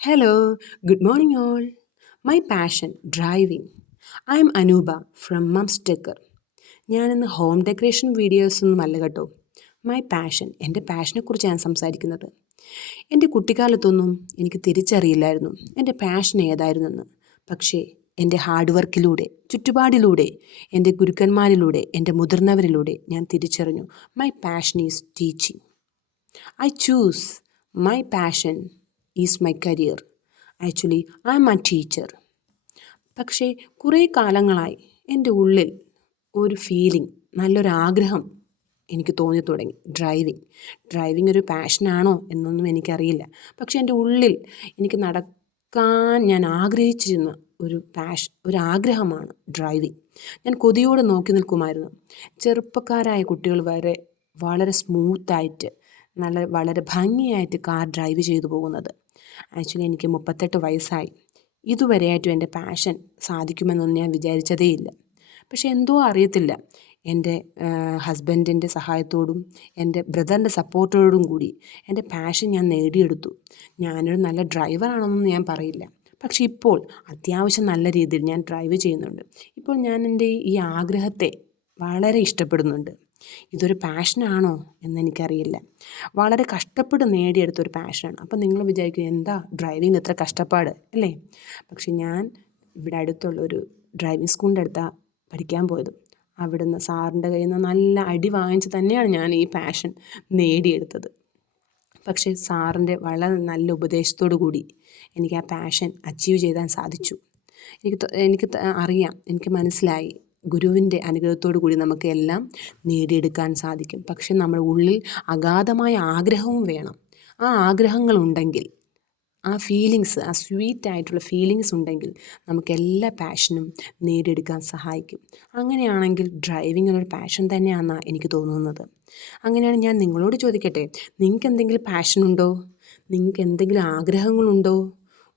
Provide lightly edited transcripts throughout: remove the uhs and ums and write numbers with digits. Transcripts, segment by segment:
Hello, good morning, all. My passion, driving. I am Anuba from Mums Decker. ഞാനിന്ന് home decoration videos ഒന്നും അല്ല കേട്ടോ. My passion, എൻ്റെ പാഷനെക്കുറിച്ച് ഞാൻ സംസാരിക്കുന്നത്. എൻ്റെ കുട്ടിക്കാലത്തൊന്നും എനിക്ക് തിരിച്ചറിയില്ലായിരുന്നു എൻ്റെ പാഷൻ ഏതായിരുന്നെന്ന്. പക്ഷേ എൻ്റെ ഹാർഡ് വർക്കിലൂടെ, ചുറ്റുപാടിലൂടെ, എൻ്റെ ഗുരുക്കന്മാരിലൂടെ, എൻ്റെ മുതിർന്നവരിലൂടെ ഞാൻ തിരിച്ചറിഞ്ഞു. My passion is teaching. I choose my passion is my career. Actually, I am a teacher. പക്ഷേ കുറേ കാലങ്ങളായി എൻ്റെ ഉള്ളിൽ ഒരു ഫീലിംഗ്, നല്ലൊരാഗ്രഹം എനിക്ക് തോന്നി തുടങ്ങി. ഡ്രൈവിംഗ് ഒരു പാഷനാണോ എന്നൊന്നും എനിക്കറിയില്ല. പക്ഷേ എൻ്റെ ഉള്ളിൽ എനിക്ക് നടക്കാൻ ഞാൻ ആഗ്രഹിച്ചിരുന്ന ഒരാഗ്രഹമാണ് ഡ്രൈവിംഗ്. ഞാൻ കൊതിയോടെ നോക്കി നിൽക്കുമായിരുന്നു. ചെറുപ്പക്കാരായ കുട്ടികൾ വരെ വളരെ സ്മൂത്തായിട്ട് വളരെ ഭംഗിയായിട്ട് കാർ ഡ്രൈവ് ചെയ്തു പോകുന്നത്. ആക്ച്വലി എനിക്ക് 38 വയസ്സായി. ഇതുവരെയായിട്ടും എൻ്റെ പാഷൻ സാധിക്കുമെന്നൊന്നും ഞാൻ വിചാരിച്ചതേയില്ല. പക്ഷെ എന്തോ അറിയത്തില്ല, എൻ്റെ ഹസ്ബൻഡിൻ്റെ സഹായത്തോടും എൻ്റെ ബ്രദറിൻ്റെ സപ്പോർട്ടോടും കൂടി എൻ്റെ പാഷൻ ഞാൻ നേടിയെടുത്തു. ഞാനൊരു നല്ല ഡ്രൈവറാണെന്നൊന്നും ഞാൻ പറയില്ല. പക്ഷെ ഇപ്പോൾ അത്യാവശ്യം നല്ല രീതിയിൽ ഞാൻ ഡ്രൈവ് ചെയ്യുന്നുണ്ട്. ഇപ്പോൾ ഞാൻ എൻ്റെ ഈ ആഗ്രഹത്തെ വളരെ ഇഷ്ടപ്പെടുന്നുണ്ട്. ഇതൊരു പാഷനാണോ എന്നെനിക്കറിയില്ല. വളരെ കഷ്ടപ്പെട്ട് നേടിയെടുത്തൊരു പാഷനാണ്. അപ്പം നിങ്ങൾ വിചാരിക്കും, എന്താ ഡ്രൈവിംഗ് എത്ര കഷ്ടപ്പാട് അല്ലേ? പക്ഷെ ഞാൻ ഇവിടെ അടുത്തുള്ളൊരു ഡ്രൈവിംഗ് സ്കൂളിൻ്റെ അടുത്താണ് പഠിക്കാൻ പോയത്. അവിടുന്ന് സാറിൻ്റെ കയ്യിൽ നിന്ന് നല്ല അടി വാങ്ങിച്ച് തന്നെയാണ് ഞാൻ ഈ പാഷൻ നേടിയെടുത്തത്. പക്ഷേ സാറിൻ്റെ വളരെ നല്ല ഉപദേശത്തോടു കൂടി എനിക്ക് ആ പാഷൻ അച്ചീവ് ചെയ്യാൻ സാധിച്ചു. എനിക്ക് അറിയാം, എനിക്ക് മനസ്സിലായി, ഗുരുവിൻ്റെ അനുഗ്രഹത്തോടു കൂടി നമുക്ക് എല്ലാം നേടിയെടുക്കാൻ സാധിക്കും. പക്ഷെ നമ്മുടെ ഉള്ളിൽ അഗാധമായ ആഗ്രഹവും വേണം. ആ ആഗ്രഹങ്ങളുണ്ടെങ്കിൽ, ആ സ്വീറ്റായിട്ടുള്ള ഫീലിങ്സ് ഉണ്ടെങ്കിൽ നമുക്ക് എല്ലാ പാഷനും നേടിയെടുക്കാൻ സഹായിക്കും. അങ്ങനെയാണെങ്കിൽ ഡ്രൈവിംഗ് ഒരു പാഷൻ തന്നെയാണെന്നാണ് എനിക്ക് തോന്നുന്നത്. അങ്ങനെയാണ് ഞാൻ നിങ്ങളോട് ചോദിക്കട്ടെ, നിങ്ങൾക്ക് എന്തെങ്കിലും പാഷനുണ്ടോ? നിങ്ങൾക്ക് എന്തെങ്കിലും ആഗ്രഹങ്ങളുണ്ടോ?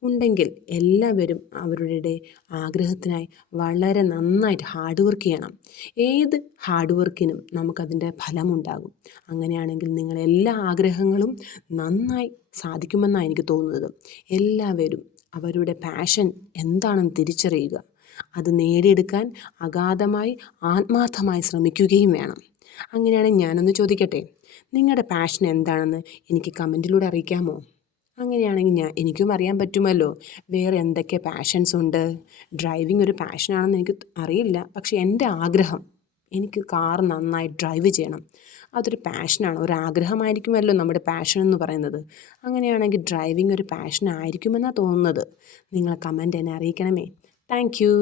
ഉണ്ടെങ്കിൽ എല്ലാവരും അവരുടെ ആഗ്രഹത്തിനായി വളരെ നന്നായിട്ട് ഹാർഡ് വർക്ക് ചെയ്യണം. ഏത് ഹാർഡ് വർക്കിനും നമുക്കതിൻ്റെ ഫലമുണ്ടാകും. അങ്ങനെയാണെങ്കിൽ നിങ്ങളെല്ലാ ആഗ്രഹങ്ങളും നന്നായി സാധിക്കുമെന്നാണ് എനിക്ക് തോന്നുന്നത്. എല്ലാവരും അവരുടെ പാഷൻ എന്താണെന്ന് തിരിച്ചറിയുക, അത് നേടിയെടുക്കാൻ അഗാധമായി ആത്മാർത്ഥമായി ശ്രമിക്കുകയും വേണം. അങ്ങനെയാണെങ്കിൽ ഞാനൊന്ന് ചോദിക്കട്ടെ, നിങ്ങളുടെ പാഷൻ എന്താണെന്ന് എനിക്ക് കമൻറ്റിലൂടെ അറിയിക്കാമോ? അങ്ങനെയാണെങ്കിൽ എനിക്കും അറിയാൻ പറ്റുമല്ലോ വേറെ എന്തൊക്കെ പാഷൻസ് ഉണ്ട്. ഡ്രൈവിംഗ് ഒരു പാഷനാണെന്ന് എനിക്ക് അറിയില്ല. പക്ഷേ എൻ്റെ ആഗ്രഹം, എനിക്ക് കാർ നന്നായി ഡ്രൈവ് ചെയ്യണം. അതൊരു പാഷനാണ്, ഒരു ആഗ്രഹമായിരിക്കുമല്ലോ നമ്മുടെ പാഷൻ എന്ന് പറയുന്നത്. അങ്ങനെയാണെങ്കിൽ ഡ്രൈവിംഗ് ഒരു പാഷൻ ആയിരിക്കുമെന്നാണ് തോന്നുന്നത്. നിങ്ങൾ കമൻറ്റ് എന്നെ അറിയിക്കണമേ. Thank you.